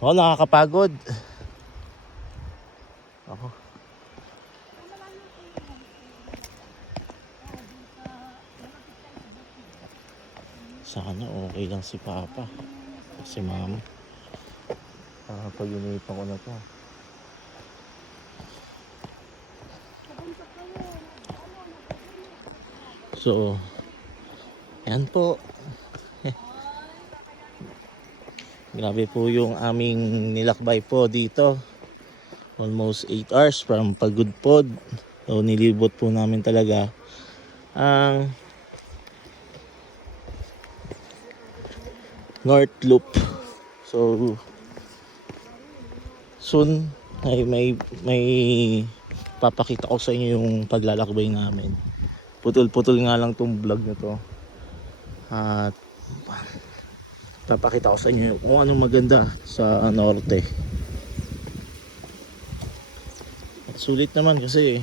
Oo, nakakapagod. Ako. Sana okay lang si Papa. Si Mama. Pag-inipan ko na to. So, yan po. Grabe po yung aming nilakbay po dito. Almost 8 hours from Pagudpod. So, nilibot po namin talaga ang North Loop. So, soon ay may papakita ko sa inyo yung paglalakbay namin. Putol-putol nga lang tong vlog na to. At papakita ko sa inyo kung anong maganda sa norte. At sulit naman kasi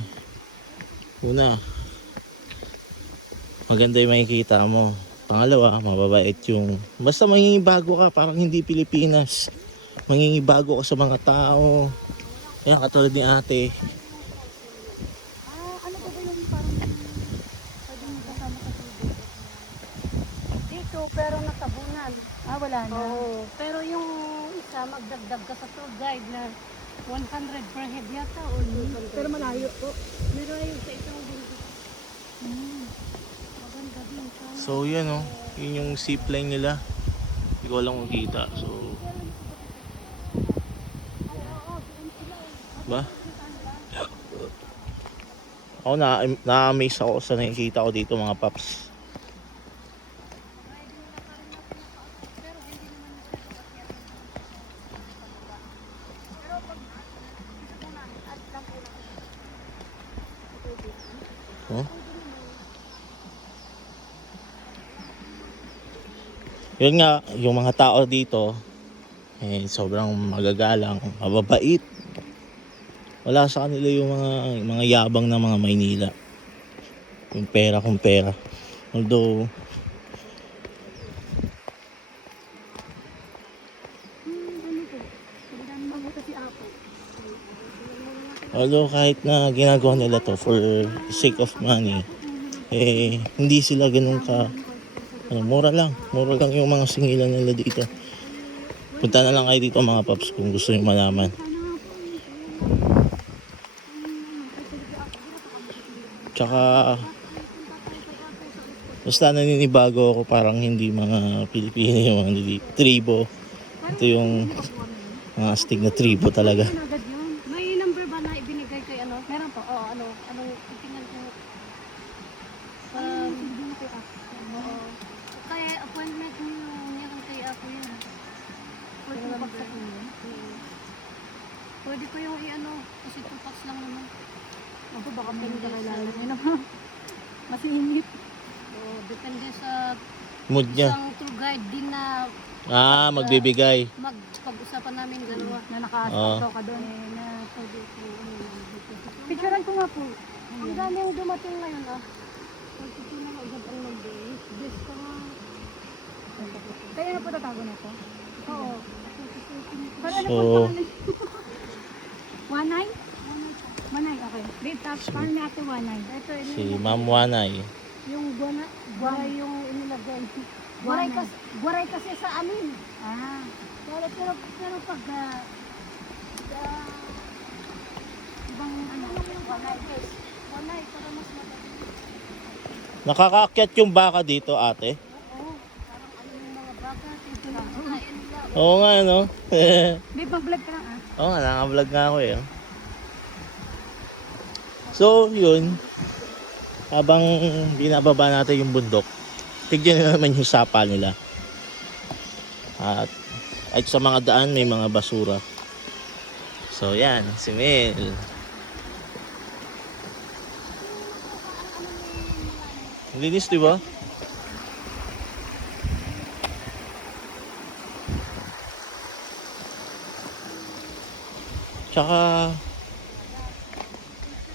una, maganda yung makikita mo. Pangalawa, mababait yung basta mangingibago ka, parang hindi Pilipinas. Mangingibago ka sa mga tao. Kaya katulad ni ate. Ano ba yung parang pwedeng kasama sa tubig? Dito, pero natabunan. Wala na. Oo. Pero yung isa, magdagdag ka sa tour guide na 100 per head yata o 200. Pero malayo po. Meron yung sa isang bundok. Maganda din. So yun oh, yun yung zipline nila. Hindi ko lang makita. So ba? Ako na-amaze ako sa nakikita ko dito mga paps. Oh? Yun nga, yung mga tao dito sobrang magagalang, mababait. Wala sa kanila yung mga yabang na mga Maynila. Yung pera kung pera. Although kahit na ginagawa nila to for sake of money, hindi sila ganun ka mura lang yung mga singilan nila dito. Punta na lang kayo dito mga paps kung gusto nyo malaman. Tsaka basta naninibago ako, parang hindi mga Pilipino yung mga tribo. Ito yung mga astig na tribo talaga. May number ba na ibinigay kay ano? Meron po. Oo, anong tingnan ko. Oo. Kaya appointment niya kay ako yun. Pwede mo baksakin yun? Pwede ko yung i-ano, kasi 2 packs lang naman. Ako baka may kakilala niya naman. Masinit. So, depende sa Mood niya. isang tour guide din na magbibigay. magpag-usapan namin dalawa. Na naka-auto ka doon. Picturean ko nga po. Ang daming dumating ngayon Pagkito na kausap ang mag-base. Base ka nga. Kaya na po tatago na po? Oo. So, 19? 19, okay. Wait, paano na ito 19? si Ma'am Wanay. Yung guwaray yung inilagay. Guwaray kasi sa amin. Pero pag ibang guwaray para mas madali. Nakakaakyat yung baka dito, ate? Oo, parang yung mga baka, ito lang kinain nila. Oo nga, no? May pag-vlog ka lang Oo nga, naka-vlog nga ako eh. So, yun. Habang binababa natin yung bundok, tignan nyo naman yung sapa nila. At sa mga daan may mga basura. So, yan. Si Mel. Linis, di ba? Tsaka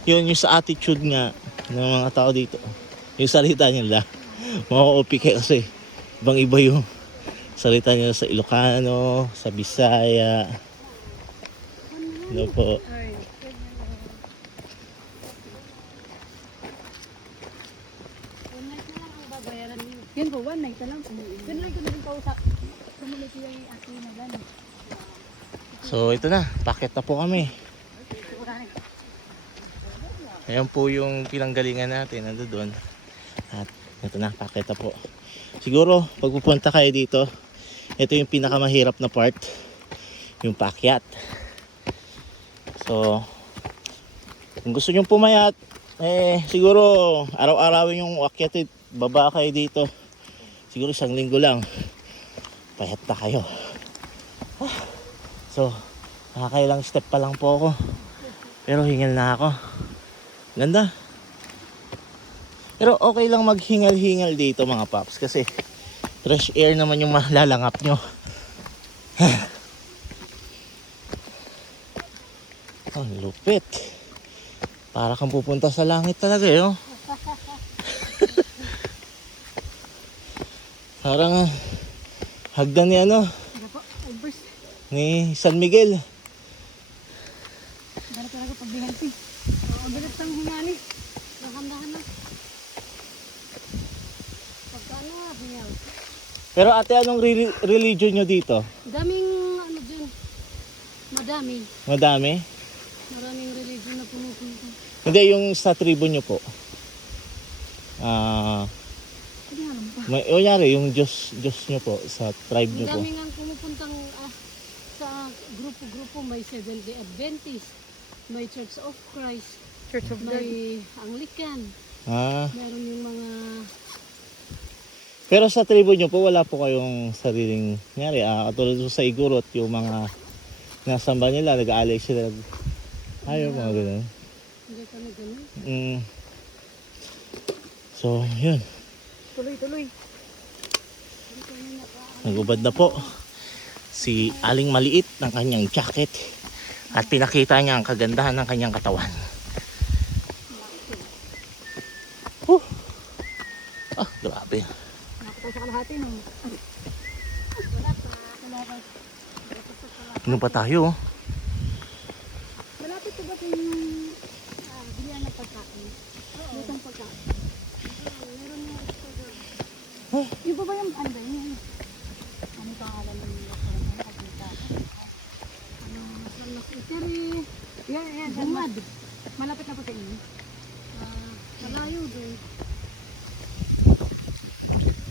yun yung sa attitude nga ng mga tao dito, yung salita nila, maka-OP kasi ibang iba yung salita nyo sa Ilocano, sa Bisaya. Ano po? Ay. One night na lang ang babayaran niyo. Yan po, one night na lang. Yan lang ko na rin kausap. Sumulit yung ate na lang. So ito na, packet na po kami. Ayan po yung pinanggalingan natin, nando doon. At ito na, packet na po. Siguro, pag pupunta kayo dito, ito yung pinakamahirap na part, yung paakyat. So, kung gusto nyo pumayat, siguro araw-arawin yung akyat, baba kayo dito. Siguro 1 linggo lang, payat na kayo. So, nakakailang step pa lang po ako. Pero hingal na ako. Ganda. Pero okay lang maghingal-hingal dito mga paps. Kasi fresh air naman yung malalangap nyo. Ang lupit. Para kang pupunta sa langit talaga eh. Oh. Parang hagdan ni ano, ni San Miguel. Dahil talaga pag bihanti. Ang bilis ng hingali. Dahan-dahan na. Pagkano nga, binyaw. Pero ate, anong religion nyo dito? Daming ano dyan. Madami. Madami? Maraming religion na pumupunta. Hindi, yung sa tribo nyo po. Hindi alam pa. Kunyari, yung Diyos nyo po, sa tribe nyo po. Dami nga pumupuntang sa grupo-grupo. May Seventh-day Adventist, may Church of Christ, Church of God. may Anglican, meron yung mga Pero sa tribo nyo po, wala po kayong sariling, kunyari, katulad po sa Igorot, yung mga nasamba nila, nag-aalay sila. Ayaw, mga ganun. hindi kami ganun. So, yun. Tuloy-tuloy. Nagubad na po si Aling Maliit ng kanyang jacket at pinakita niya ang kagandahan ng kanyang katawan. Grabe. Nakapal sa kalahati no. Ano pa tayo? Malapit ko ba yung bilihan ng pagkain? Lutong pagkain. Meron yung Instagram. Yung ba yung ano ba yun? Ano pangalan ng restaurant? San Nakiteri, Yan. Bungad. Malapit na po sa inyo. Malayo din.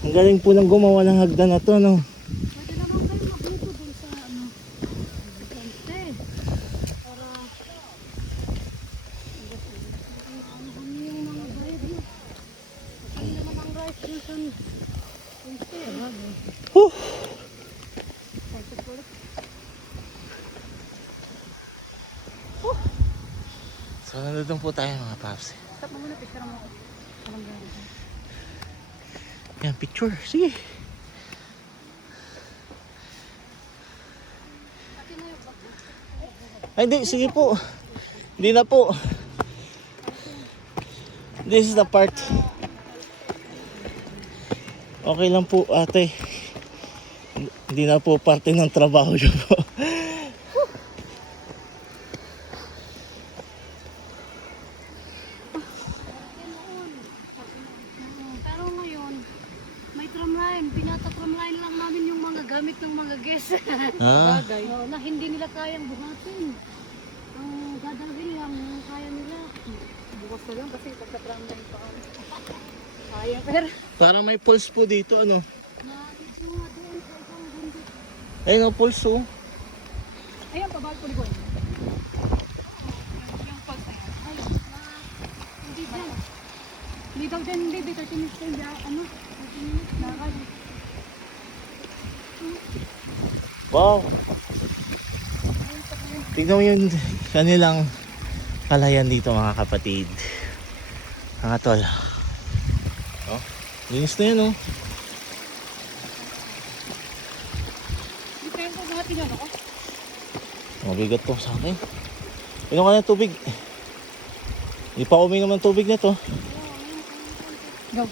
Ang galing po ng gumawa ng hagdan na to, no? Pwede naman kayo magluto dun sa ano. Sante. Para ano yung mga bread mo. Kasi naman ang rice dun sa sante. Whew! So, nandun po tayo mga paps. Stop mo muna, picture mo ako. Walang gano'n. Yan, picture. Sige. Ay, hindi. Sige po. Hindi na po. This is the part. Okay lang po, ate. Hindi na po parte ng trabaho niyo po. Pero ngayon, may tramline. Pinata-tramline lang namin yung mga gamit ng mga guests. Ah, Oo, na hindi nila kayang buhatin. Ang dadalhin lang, yung kaya nila. Bukas na lang kasi pagka-tramline pa kami. Sayang pero. parang may pulse po dito, ano? Na-video nga doon sa isang bundok. Ayun, no, pulse, oh. Ayun, pabawal po ni Boy. Hindi dyan. Hindi daw dyan, hindi. 30 minutes din dyan. Ano? 30 minutes. Nakakal. Wow. Tignan mo yung kanilang palayan dito, mga kapatid. Mga tol. Oh, linis na yun, oh. Hindi kayo ko mga pinan ako. Mabigat to sa akin. Inom ka ng tubig. Hindi pa uminom ng tubig na to. Go.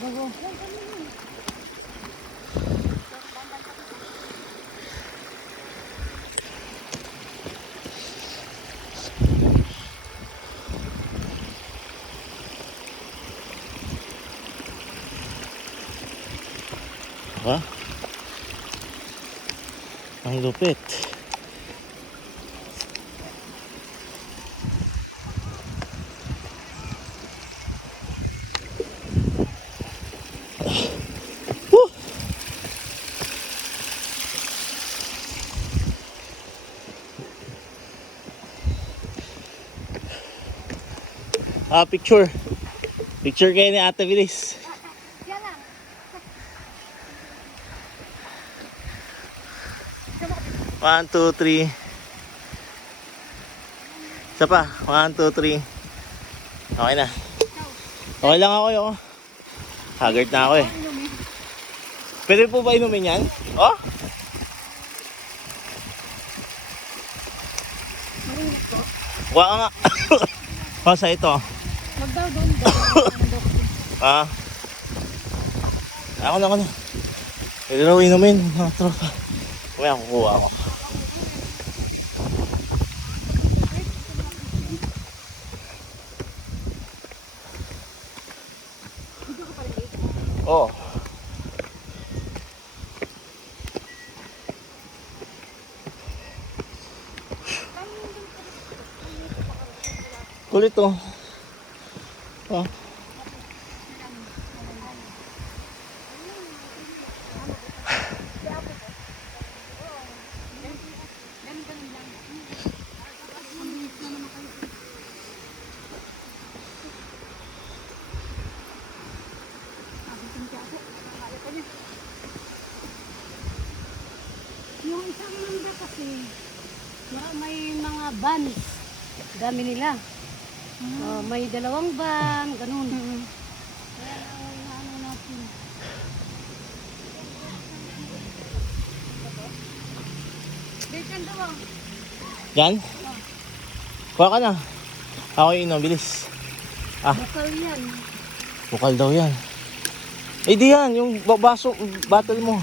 Ang lupit. Woo! Picture. Picture kayo ni Ate Bilis. Yan lang. 1, 2, 3. Isa pa. 1, 2, 3. Okay na. Okay lang ako yun. Haggard na ako eh. Pwede po ba inumin yan? Oh? Wala nga. Sa ito. Wag daw doon. Ah. Ako na. Pwede raw inumin mga tropa. May kukuha ako. Oh. Kulit to. Oh. Yung isang manda kasi, may mga vans. Dami nila. May 2 van, ganun. Kaya ano natin. Bacon daw ah. Yan? Kuha ka na. Ako inom, bilis. Bukal yan. Bukal daw yan. Eh di yan, yung baso, bottle mo.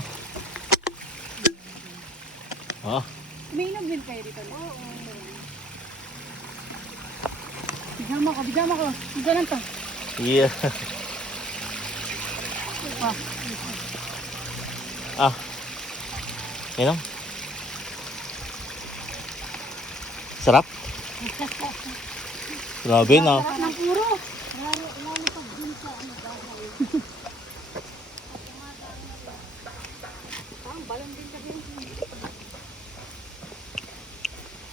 Oh. May inom din kayo dito. Oo. Bigama ko. Ito lang to. Yeah. Yan o. Sarap. Grabe na. Sarap ng puro. Lalo pag dun sa ano bagay. Balon din kasi.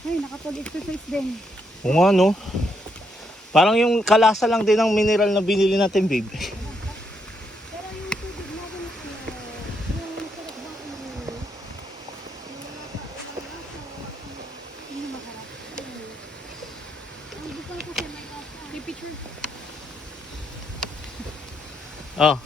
Ay, nakapag-exercise din. Oo nga no. Parang yung kalasa lang din ng mineral na binili natin, babe. Pero yung tubig natin, yung sarap bang ulo, yung masarap. Ang bukal kasi may kasa. May picture. Oh.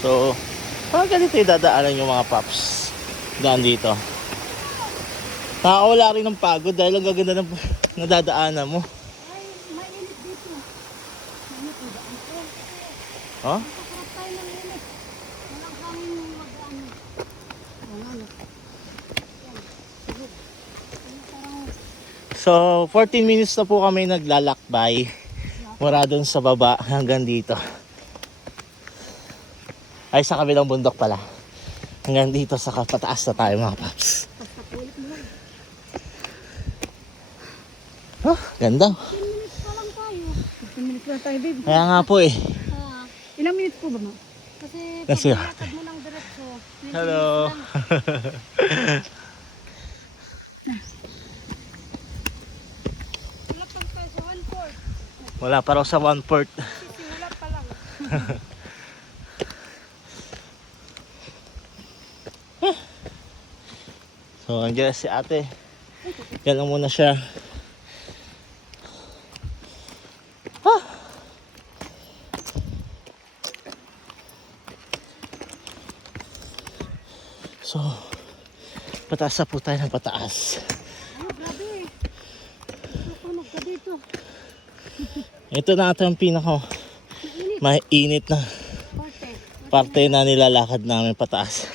So, parang ganito yung dadaanan yung mga paps. Daan dito. Nakakawala rin ng pagod dahil ang gaganda ng nadadaanan mo. Ay, mainit dito. Mainit ba? Huh? Masarap tayo ng init. Walang hangin mag-ano. Ano? Yan. Sigod. Parang So, 14 minutes na po kami naglalakbay. Mula dun sa baba hanggang dito. Ay, sa kabilang bundok pala. Hanggang dito sa pataas na tayo mga paps. Oh, ganda. 10 minutes pa lang tayo. 15 minutes lang tayo, babe. Kaya nga po eh. Ilang minutes po ba, ma? Kasi Kasi- pag nilakad mo ng diretso, 20 Hello. minutes lang. Wala pang tayo sa 1/4. Wala pa raw sa 1/4. Wala pa lang. So, andiyan si ate. Yan lang muna siya. So, pataas na po tayo ng pataas. Ano, grabe. Susunog ka dito. Ito na ata ang pinaka mainit na Parte. parte na nilalakad namin pataas.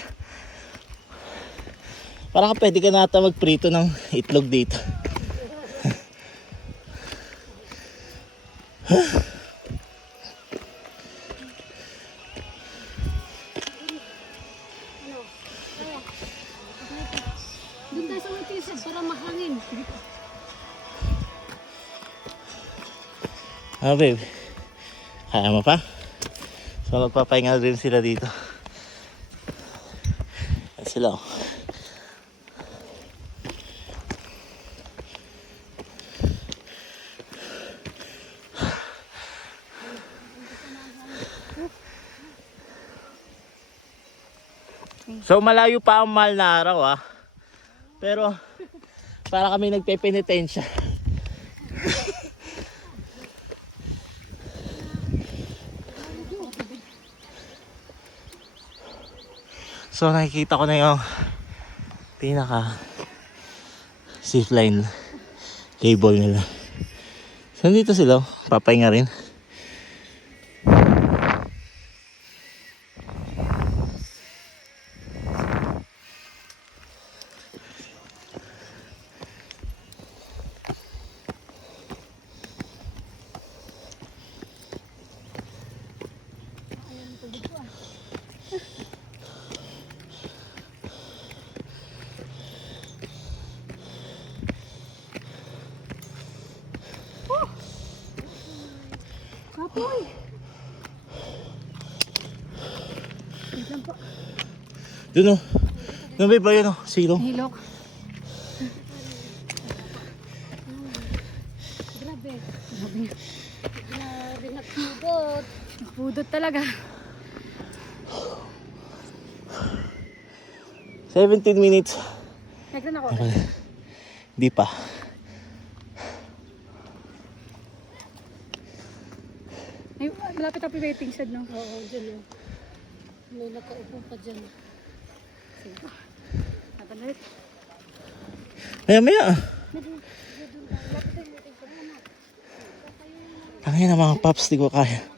Para ka pwede ka nata magprito ng itlog dito. Doon tayo sa may t-shirt para mahangin. Ah, babe. Kaya mo pa? So, magpapahinga rin sila dito. Yan sila, oh. So, malayo pa ang mahal na araw, ah. Pero, para kami nagpe-penitensya. So nakikita ko na yung pinaka zipline cable nila. So dito sila, papahinga rin. Kapoy! Doon oh. Doon ba yun oh? Silong. Hilok. Grabe. Grabe nakudot. Nakudot talaga. 17 minutes. Nagdan ako. Di pa. Ay, malapit ako waiting shed, no? Oo, dyan, no? May nakaupo pa dyan. Sige. Natalit. Maya. Ang ina mga paps, di ko kaya.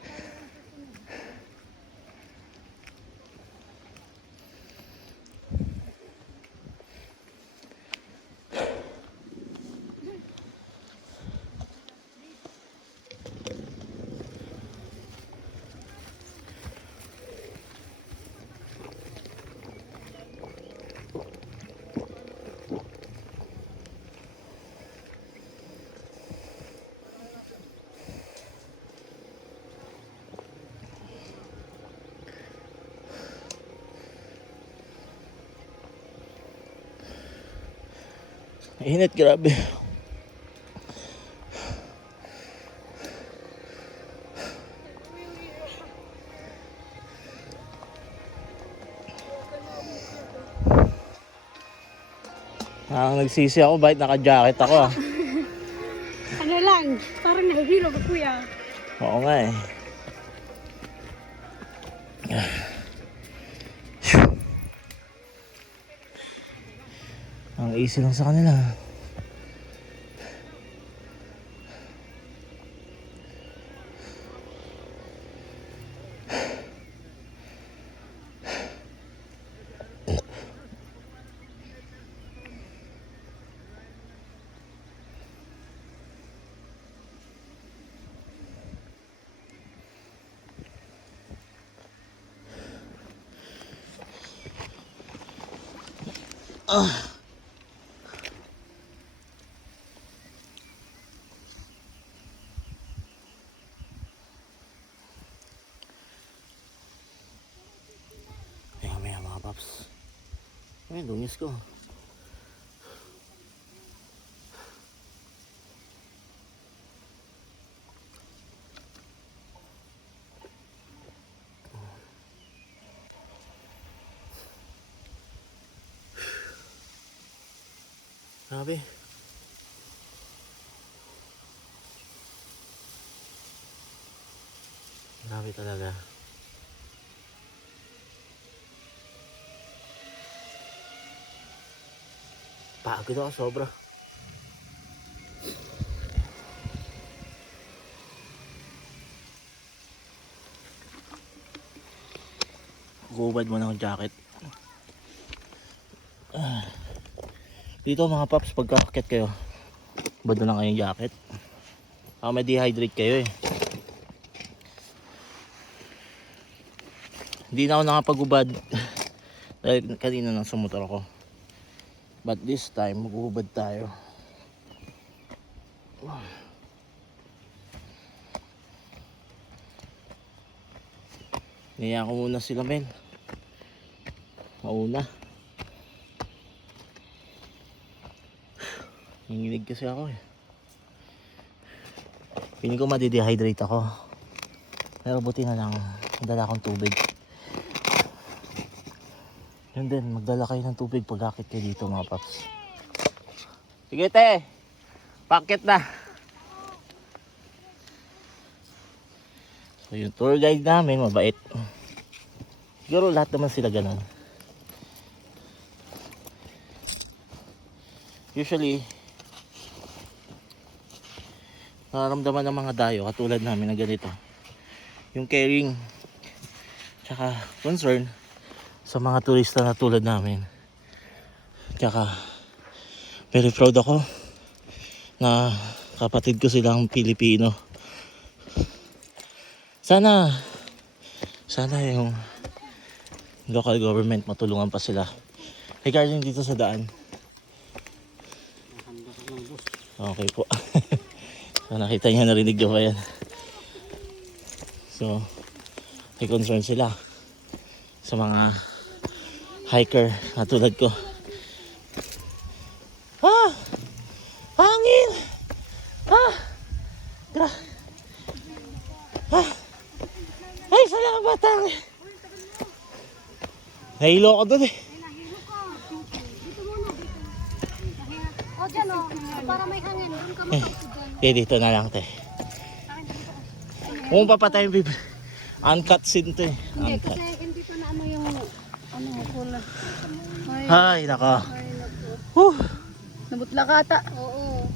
Init, grabe. Nagsisi ako, bakit naka-jacket ako ah. Ano lang, parang nahihilo ka, kuya. Oo nga eh. Ang easy lang sa kanila. Maya mga paps. Ayun, dungis ko. Grabe. Grabe talaga. Pagod ako sobra. Gubad mo na ang jacket. Dito mga paps, pagka akit kayo, bado lang kayong jacket. May dehydrate kayo eh. Hindi na ako nakapag-ubad dahil kanina nang sumutor ako. But this time, mag-ubad tayo. Niya ko muna sila, men. Mauna. Nanginig kasi ako eh. Piling ko madidehydrate ako. Pero buti na lang, dala akong tubig. Yun din, magdala kayo ng tubig pag akit kayo dito mga paps. Sige te, pakit na. So yung tour guide namin, mabait. Siguro lahat naman sila ganun. Usually, nararamdaman ng mga dayo katulad namin na ganito. Yung caring, tsaka concern sa mga turista na tulad namin. Tsaka very proud ako na kapatid ko silang Pilipino. Sana yung local government matulungan pa sila regarding dito sa daan. Okay po. So nakita niya, narinig niyo pa yan. So may concern sila sa mga hiker na tulad ko. Hangin! Ay, salamat, hangin! Nahilo ako dun eh. O dyan o, para may hangin. Doon ka matapos dyan. Dito na lang, te. Kung papatay yung bibig. Uncut scene to eh. Hindi, Uncut. kasi hindi pa na ano yung kulay. Ay, naka. Nako. Nabutla ka ata. Oo.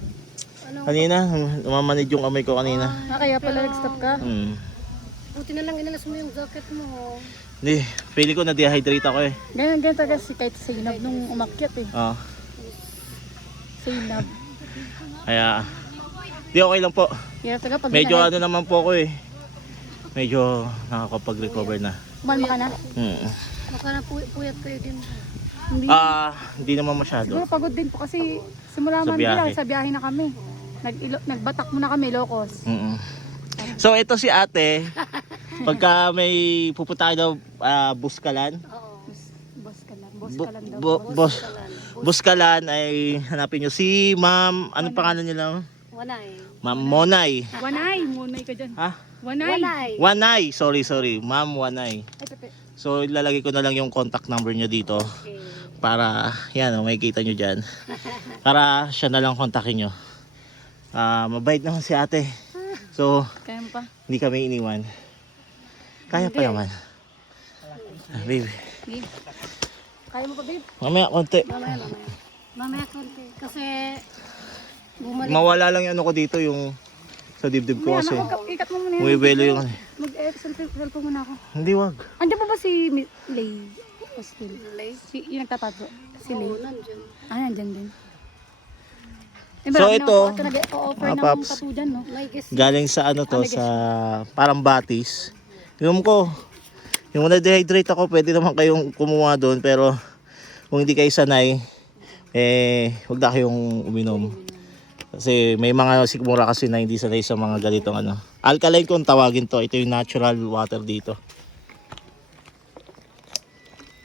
Ano? Kanina, umamanid yung kamay ko kanina. Kaya pala nag-stop ka. Buti na lang inalas mo yung jacket mo. Hindi, feeling ko na-dehydrate ako eh. Ganyan talaga si kahit sa Inab nung umakyat eh. Oo. Sa Inab. Kaya, di okay lang po. Kaya talaga pag Medyo ano naman po ako eh. Medyo nakakapag-recover na. kumalma ka na. Baka na puyat kayo din. Hindi. Hindi naman masyado. Siguro pagod din po kasi simula Sa man biyahe. sa biyahe na kami. Nagbatak muna kami, Ilocos. So ito si ate, pagka may pupunta daw Buskalan, Oo. Boss ka lang daw. Buskalan ay hanapin nyo si Ma'am, anong pangalan nila? Wanay. Ma'am Monay. Wanay, munay ka dyan. Ha? Wanay. Wanay. Wanay, sorry. Ma'am Wanay. Ay, Pepe. So ilalagay ko na lang yung contact number nyo dito Okay. para yan, makikita nyo dyan. Para siya na lang kontakin nyo. Mabait naman si ate. So, Kaya mo pa? hindi kami iniwan. Kaya pa naman. Baby. Babe. Kaya mo pa, babe? Mamaya konti. Mamaya konti. Kasi bumalik. Mawala lang yung ano ko dito, yung sa dibdib ko kasi. Ikat mo muna yan. Buwibelo yung ano. Mag-cellphone muna ako. Hindi, wag. Andiyan pa ba si Lay? Hostel. Lay? Yung nagtatato. Si Lay. Oo, nandyan. Nandyan din. So, ito, nag-offer mga ng paps. tattoo dyan, no? May guest. Galing sa ano to, sa parang batis. Inom ko. Yung na-dehydrate ako, pwede naman kayong kumuha doon. Pero kung hindi kayo sanay, huwag na kayong uminom. Kasi may mga sikmura kasi na hindi sanay sa mga ganitong ano. Alkaline kung tawagin to. Ito yung natural water dito.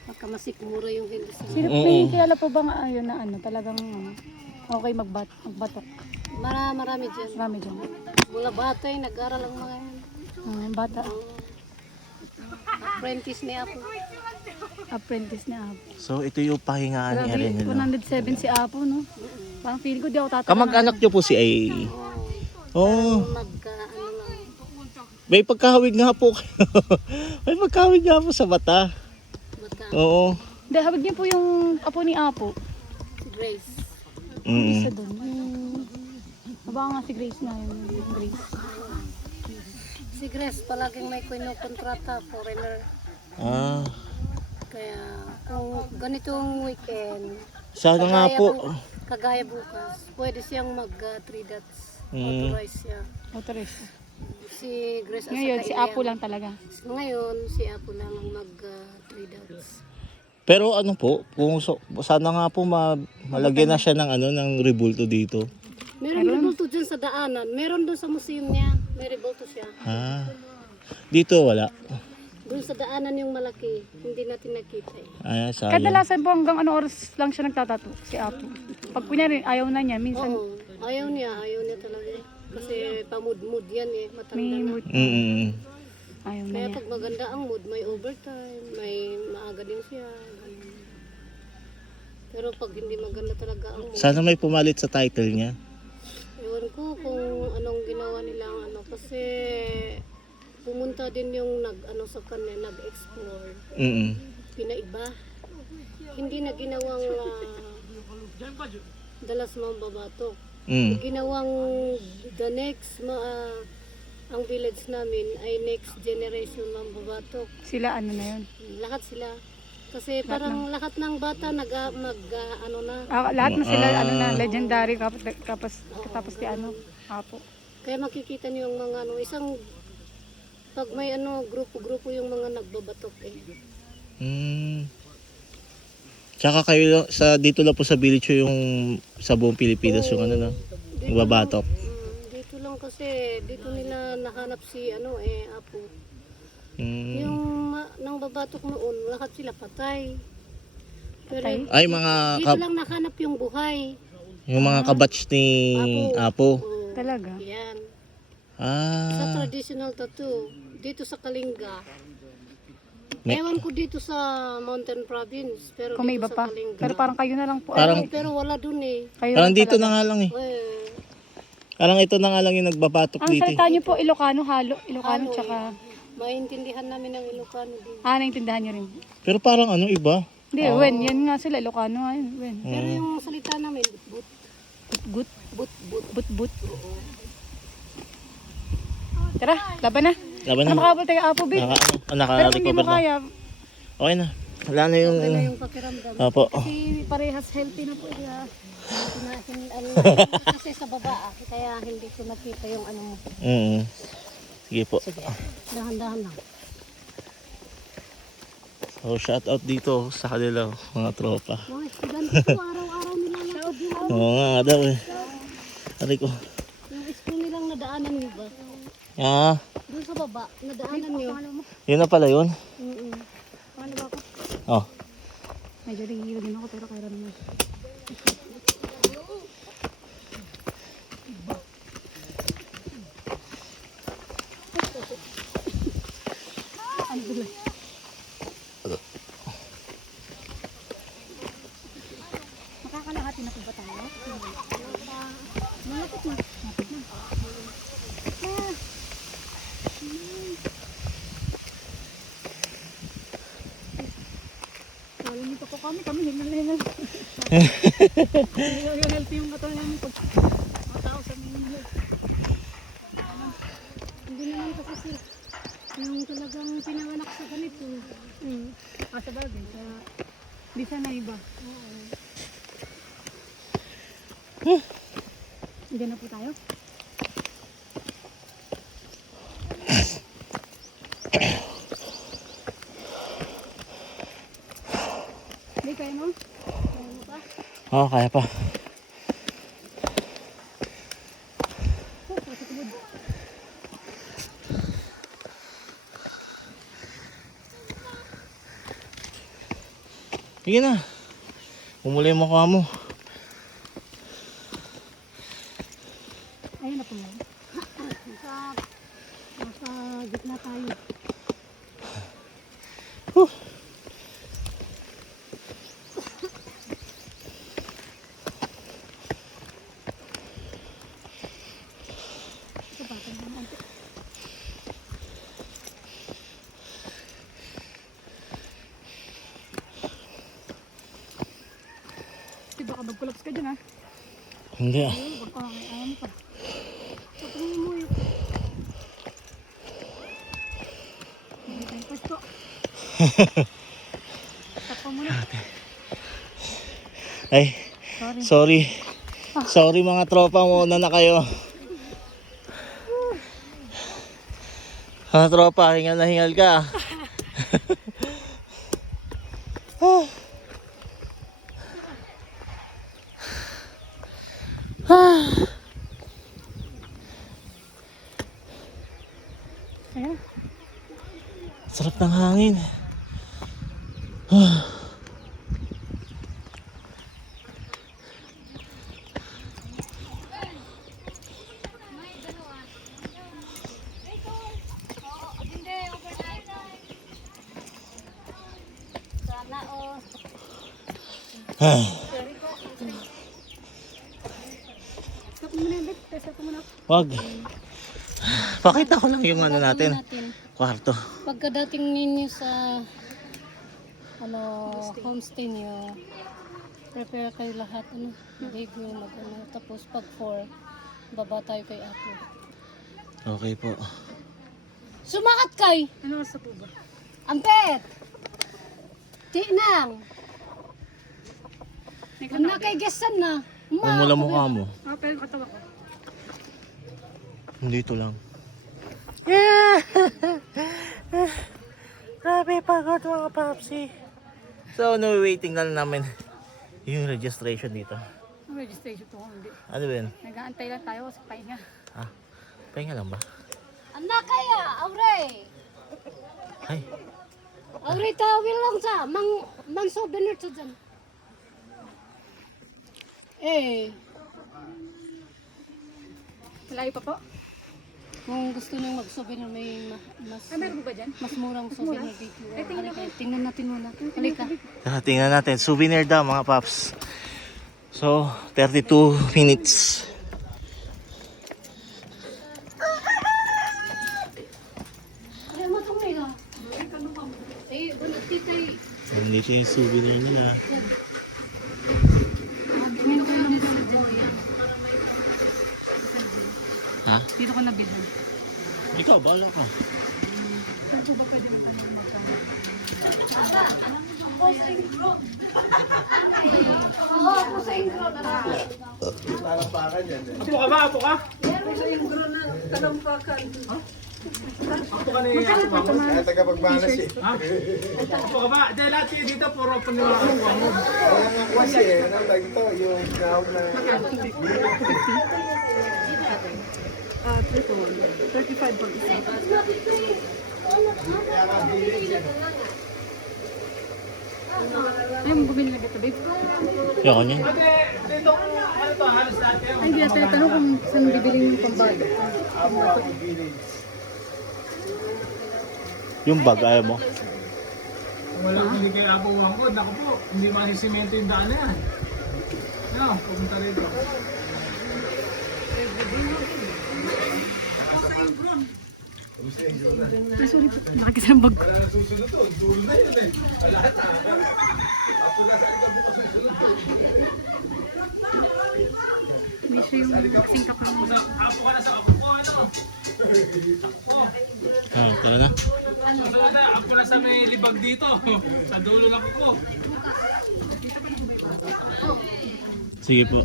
Pagkamasikmura yung hindi sa... Sino, may kilala po bang ayun na ano, talagang okay magbatok? Marami dyan. Marami dyan. Mula bata nag-aral ang mga yan. Bata. Apprentice ni Apo. Apprentice ni Apo. So ito yung pahingaan ni Aren Grabe, nila. 107 si Apo, no? Parang feeling ko di ako tatanong. Kamag-anak nyo po si Ay. Oo. Magka-ano lang. May pagkahawig nga po. May pagkahawig nga po sa mata. Magka Oo. Hindi, habig niyo po yung apo ni Apo. Grace. Isa doon. Baka nga si Grace na yun. Yung Grace. Si Grace palaging may kontrata, foreigner. Ah. Kaya kung ganitong weekend, Sana nga kagaya po. kagaya bukas, pwede siyang mag 3 dots. Mm. Authorize siya. Authorized. Si Grace at Ngayon, saka si Ian. Apo lang talaga. Ngayon, si Apo lang ang mag 3 dots. Pero ano po, kung sana nga po malagyan na siya ng ano ng rebulto dito. Meron rebulto dyan sa daanan. Meron doon sa museum niya. May rebulto siya. Ah. Dito wala. Doon sa daanan yung malaki. Hindi natin nakita eh. Ay, sayang. Kadalasan po hanggang ano oras lang siya nagtatato, si Apo. Pag kunyari, ayaw na niya, minsan Oo. Ayaw niya talaga eh. Kasi pamud-mud yan eh. Matanda may na. mood, ayaw na Kaya niya. pag maganda ang mood, may overtime, may maaga din siya. Ganun. Pero pag hindi maganda talaga ang mood, Sana may pumalit sa title niya. ewan ko kung anong ginawa nilang ano. Kasi pumunta din yung sa kanya, nag-explore. Pinaiba. Hindi na ginawang dalas mambabatok. Ginawang the next ang village namin ay next generation mambabatok. Sila ano na yun. Lahat sila. Kasi parang lahat ng bata ano na. Lahat na sila ano na, legendary tapos si ano, Apo. Kaya makikita niyo yung mga isang pag may grupo-grupo yung mga nagbabatok eh. Tsaka kayo lang, dito lang po sa village yung sa buong Pilipinas yung ano na, nagbabatok. Dito lang kasi dito nila nahanap si Apo. Yung nang babatok noon, lahat sila patay. Pero Ay, mga dito lang nahanap yung buhay. yung mga kabatch ni Apo. Oo, Talaga. yan. Sa Ah, traditional tattoo, dito sa Kalinga. May- Ewan ko dito sa Mountain Province, pero Kung may dito iba sa pa. Kalinga. Pero parang kayo na lang po. Parang- pero wala dun eh. Kayo parang lang dito talaga. na nga lang eh. Eh, Parang ito na nga lang yung nagbabatok Ang dito. salita niyo po, Ilocano, Ilocano, Halo tsaka... maintindihan namin ang Ilocano din. naintindihan niyo rin. Pero parang ano iba. Hindi, Wen, yan nga sila, Ilocano nga yun, Wen. Pero yung salita namin, but, Gut, but, but. but. Tara, laban na. Laban Ano na. makabal tayo, Apo, Big? Pero kung hindi Naka-recover mo na. kaya, Okay na. Wala na yung... Wala yung pakiramdam. Opo. kasi parehas healthy na po. Kaya, Kasi sa baba, kaya hindi ko nakita yung mo. Sige po. Dahan-dahan lang. So, shout out dito sa kanila, mga tropa. Mga estudyante ko, araw-araw nilang nakagyan. Oo nga daw eh. Ari ko. Yung school nilang nadaanan niyo ba? Ah, Doon sa baba, nadaanan niyo. yun na pala yun. Paano ba ako? Oh. medyo ringiyo din ako, pero kaya naman. Ang dulay. Makakalahati na po ba tayo? Malapit na. Malapit na. Wala nito po kami hinal. Yung healthy yung katawan namin pag mga tao sa mga Hindi naman kasi yung talagang pinanganak sa ganito. sa bagay, di sana iba. Diyan na po tayo. Hindi kayo mo? Kaya mo pa? Oh, kaya pa. Sige na. Umuli mo ka mo. Ayun na po yan. Nasa gitna tayo. Di baka mag-collapse ka dyan ha? Hindi ah. Baka ayaw mo pa. Pagpungin mo yung Hindi tayo pwesto. Takpa mo na. Ay, Sorry. Sorry mga tropa, muna na kayo. Mga tropa, hingal na hingal ka. Ayan. Sarap ng hangin. Hindi, overnight. Sana oh. Stop mo na, Bek. Stop mo na. Wag. Pakita ko lang yung ano natin. Kwarto. Pagkadating ninyo sa homestay niyo, prepare kayo lahat, ligo, tapos pag 4, baba tayo kay Apo. Okay po. Sumakat kay! Ano oras na po ba? Ampet! Tinang! Ang nakaigesan na. Mumula mukha mo. Pero yung katawa ko. Dito lang. Yeah! Grabe pagod mga papsi. So, no, waiting lang namin yung registration dito. Ang registration to, hindi. Ano ba yun? Nag-aantay lang tayo sa pahinga. Ah, pahinga lang ba? Anak kaya, Aure! Ay, Aure, tawil lang sa, mang souvenir sa dyan. Eh, Malayo pa po. kung gusto nyo mag-souvenir, may Meron po ba dyan? mas murang souvenir dito. Halika, tingnan natin muna. Halika. tingnan natin. Souvenir daw mga paps. So, 32 minutes. Ay, matungay ka. Eh, bunat titay. Nandito yung souvenir nila. Tingnan ko lang sa Joy. Ha? Dito ko nabilhan. Ikaw, bahala ka. Saan po ba pwede mo tanong magkano? Oo, ako sa ingro. Apo ka ba? Apo ka? Kaya tagapagbanas eh. Ha? Apo ka ba? Dahil lahat kayo dito, puro paniwala ko. Kaya nga kasi eh, ano tawag ito, yung gawag na... 35 po isa. Ayun, bumili na dito, babe. Ayoko niyan. Ate, dito, ano to, halos lahat yan. Ay, hindi natin tanong kung saan bibili yung pambago. Yung bag, ayaw mo? Kung walang hindi kayo Apo Wangkod, naku po, hindi masisimento yung daan na yan. Ano, pumunta rito. Ay, sorry po. Nakakita ng bag ko. Hindi siya yung kasing kapal mo. Apo ka na sa Apo ko, ano? Ah, tara na. Susunod na, Apo na sa may libag dito. Sa dulo na po. Sige po.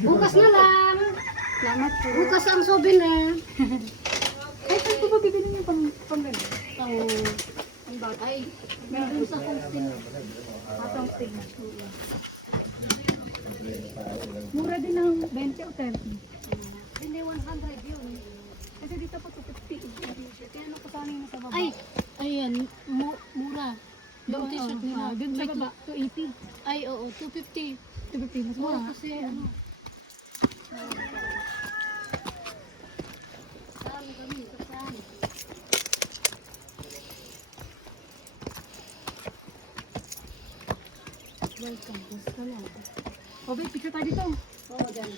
Bukas na lang. Salamat po. Bukas ang souvenir. Ay, saan po ba bibili niyo pang gano'n? Ang bagay. Meron sa homestay. Patong stig. Mura din ng 20 o 30. Hindi 100 yun. Kasi dito po 250. Kaya ano po sana yung nasa baba? Ay, ayan. Mura. Yung t-shirt nila. Doon sa baba, 280. Ay, oo. 250. 250, mas Mura mura. kasi ano. Saan kami? Saan? Welcome. Gusto na. O, babe, picture tayo dito. Oo, dyan.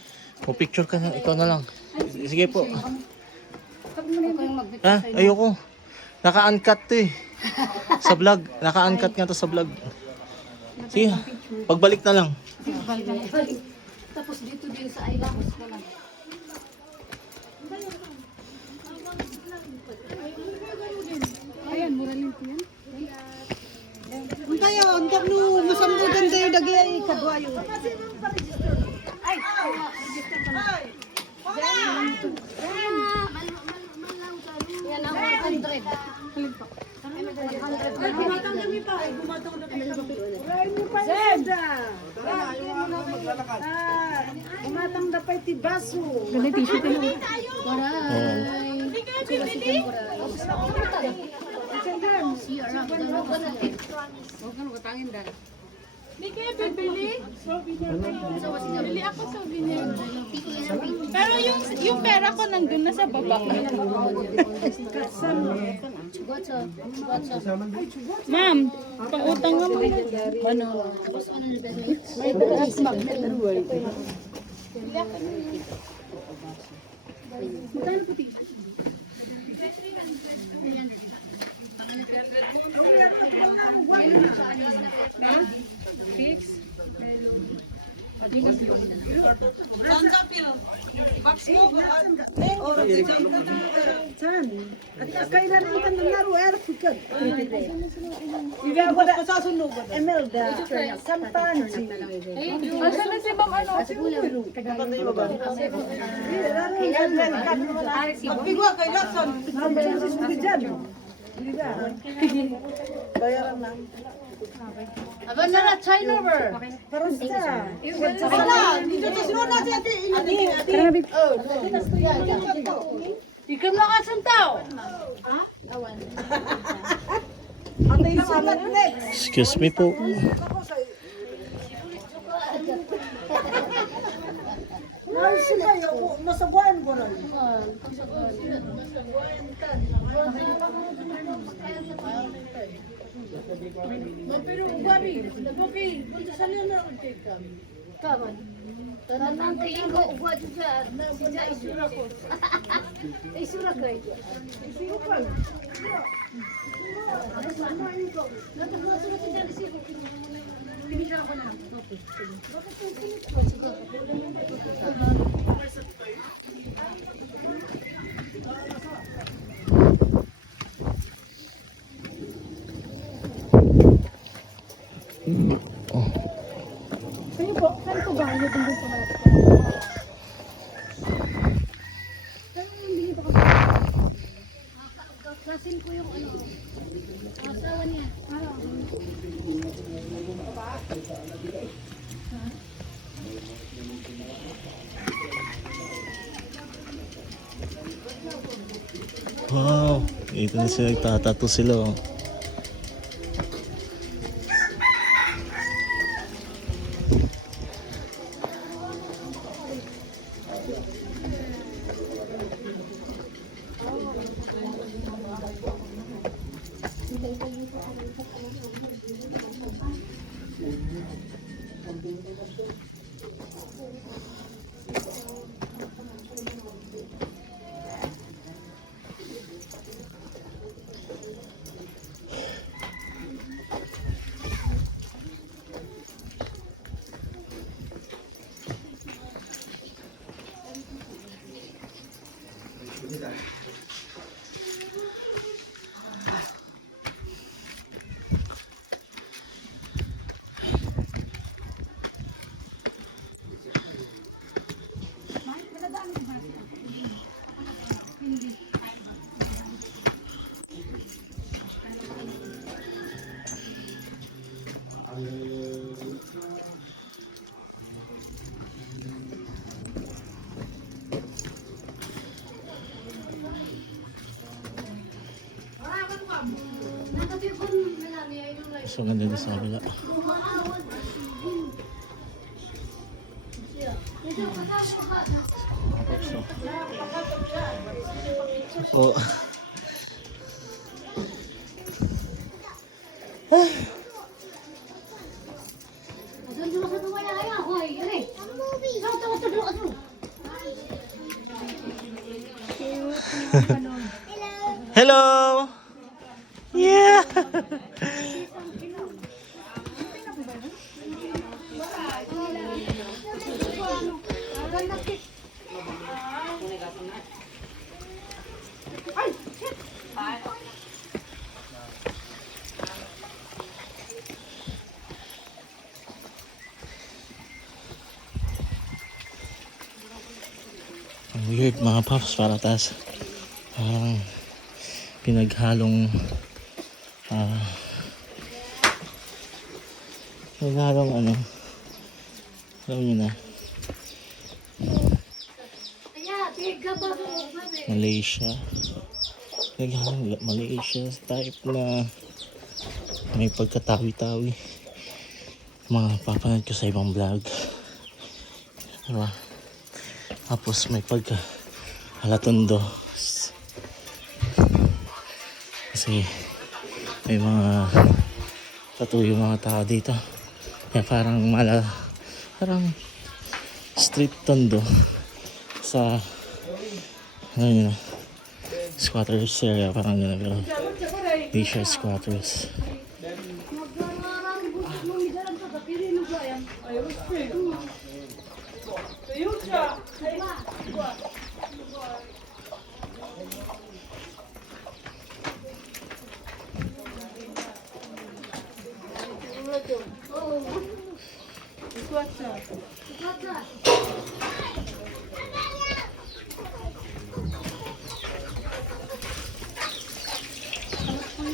O picture ka na, ikaw na lang. Sige po. Sabi mo na Ako yung mag-picture Ah, sa inyo. ayoko. Naka-uncut to eh. Sa vlog. Naka-uncut nga to sa vlog. Sige, pagbalik na lang. Tapos dito din sa Ilamos ka lang. Ayan, mura lang po yan. Ang tayo, ang no, masambutan tayo dagi ay ikadwa yun. Ay! Yan ang 100. Gumatang kami pa. Gumatang na kami. Zed! Gumatang na pa iti baso. Ganun tissue ka lang. Waray. Pero yung pera ko nandun na sa baba. Ma'am, pang-utang nga mo. Ano? At kailan rin ka nanaro, erfikad. Iga ko na sasunog. Emelda, Sampanji. Asan na si Ma'am ano? Magpigwa kay Lawson. Bayaran na. Aba na na, China over. Parang sa. Wala, dito sa sunod na siya. Ikaw na kasantaw. Ate yung alat next. Excuse me po. Nasa kayo, nasabuan ko rin. Pero bari, okay, punta sa na kaman. Tanan nang tiin ko uwat sa sija isura ko. Isura ko. Isura ko. Sa'yo po, saan po ba? Ano din po malapit? Kasin ko yung ano. Asawa niya. Wow, ito na sila, nagtatato sila. Oh. So, ganda din sa kabila. Oh. Hello. Yeah. Weird mga paps, para tas parang pinaghalong pinaghalong ano, alam nyo na, Malaysia. Pinaghalong Malaysia type na may pagkatawi-tawi. Mga papanood ko sa ibang vlog, diba? Tapos may pagka halatondo kasi may mga tattoo yung mga tao dito, kaya parang parang street tondo sa ano yun, squatters area, parang gano'n, pero di siya squatters.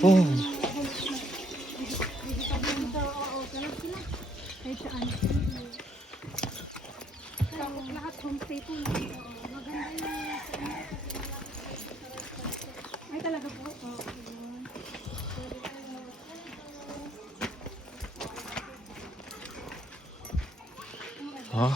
Oh, Kahit saan. Lahat home stay po. Maganda yung ay talaga po. oh.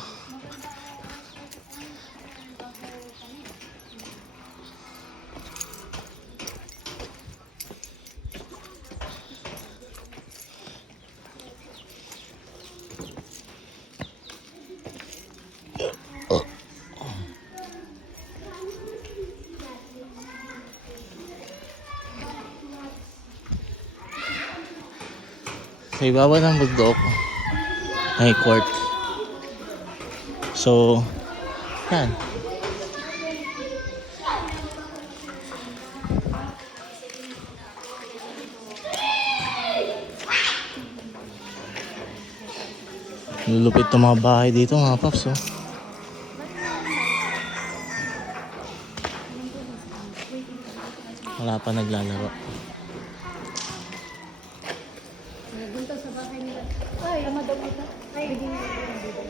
Sa ibabaw ng bundok may court. So, yan. Lulupit ng mga bahay dito mga paps, oh. Wala pa naglalaro. Nagpunta sa bahay nila. Ay, ama daw ito. Ay, bigyan niyo ng dito.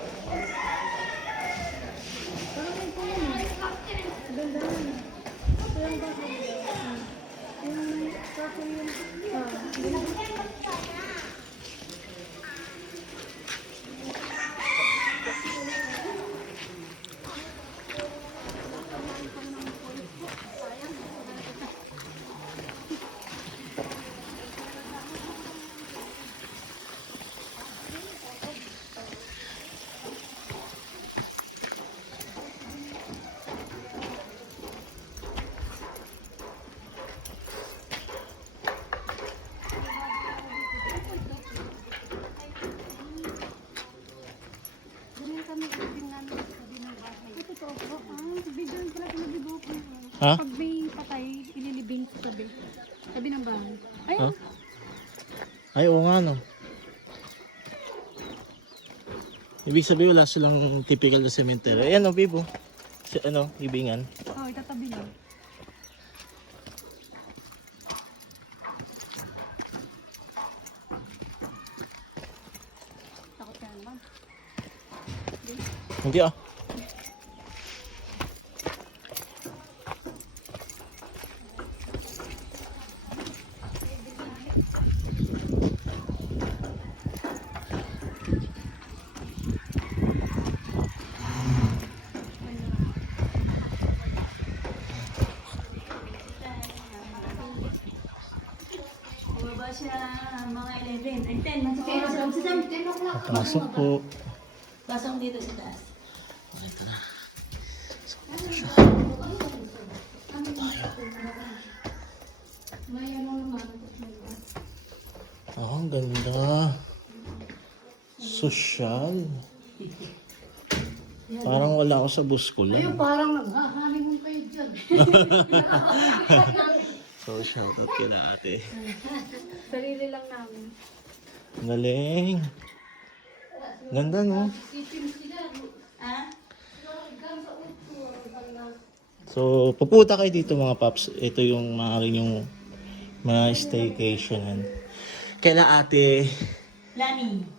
Parang may po yun. Ganda na. Ito yung bahay nila. Yung may kaso yun. Ha? Pag may patay, ililibing sa tabi. Tabi ng bahay. Ay, Ha? Ay, oo nga, no. Ibig sabihin wala silang typical na cemetery. Ayan, no, Bibo. Si, ano, libingan. oh, itatabi lang. Takot ka naman. Hindi ah. Bumaba siya mga 11. Ay, 10. Nasa oras. Sa 10 o'clock. Pasok po. Pasok dito sa taas. Ito na. May ano naman. Oh, ang ganda. Sosyal. Parang wala ako sa bus ko lang. Parang naghahanimon kayo dyan. So, shoutout kila ate. Sarili lang namin. Ang galing. Ganda, no? Sipin sila. Ha? Hanggang sa upo. Hanggang So, pupunta kayo dito mga paps. Ito yung maaaring yung mga staycationan. Kaila ate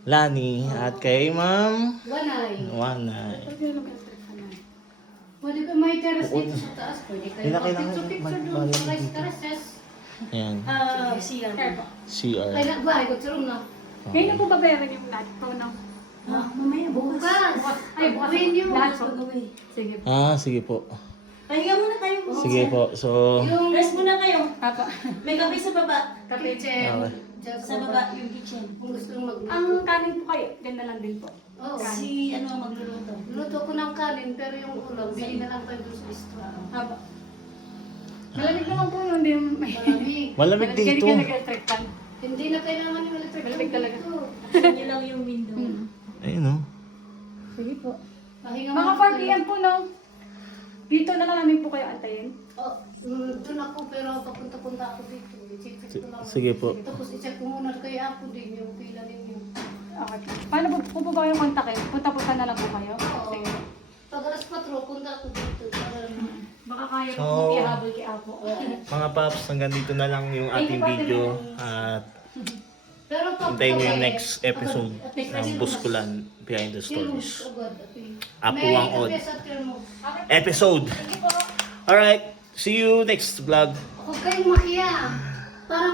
Lani at kay ma'am Wanay. Wanay. Pwede ka may terrace dito sa taas. Pwede kayo Hindi na kailangan mag-picture doon mag- sa rice terraces. Ayan, CR. Ay, nagbahay ko sa room na. Ngayon na po babayaran yung lahat po ng... Mamaya, bukas. Ay, bukas. Gawin niyo. Lahat po. Sige po. Sige po. Pahinga muna tayo. Sige po. So, Yung Rest muna kayo. Papa. May kape sa baba. kitchen. Okay. Diyan Sa baba yung kitchen. Kung gusto mong magluto. Ang kanin po kayo, ganda lang din po. Oo. Si ano ang magluluto. Luto ko ng kanin, pero yung ulam, bili na lang tayo doon sa restaurant. Papa. Malamig naman po yun. Hindi may... Malamig. malamig dito. Hindi ka nag-electric fan. Hindi na kailangan yung electric. Malamig talaga. dito. Sa inyo lang yung window. Ayun oh. Sige po. Pahinga Mga muna 4 p.m. po, no? Dito na lang namin po kayo antayin. Oh, doon ako, pero papunta-punta ako dito. I-check ko lang. Sige po. Tapos i-check ko muna kay Apo din yung pila ninyo. Okay. Paano po ba kayong kontakin? Punta-punta na lang po kayo? Oo. Sige. Pag alas 4, punta ako dito. Para Baka kaya So, po ihabol kay Apo. Mga paps, hanggang dito na lang yung ating video. At pero pag hintayin nyo yung next episode ng Buskulan Behind the Stories. Apo ang odd episode. Alright, see you next vlog. Huwag kayong makiya. Parang